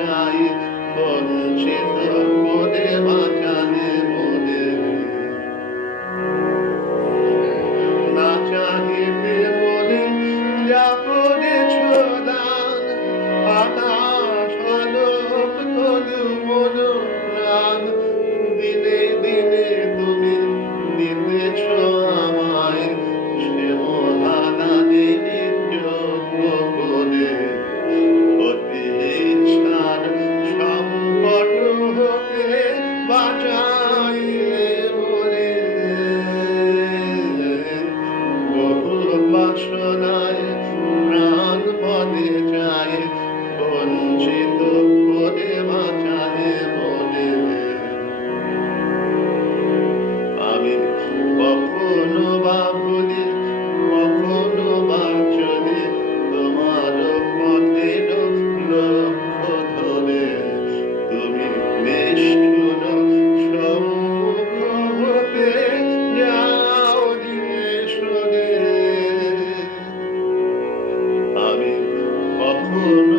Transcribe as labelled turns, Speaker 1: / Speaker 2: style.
Speaker 1: চাই বঞ্চিত করে বাঁচালে। Lord.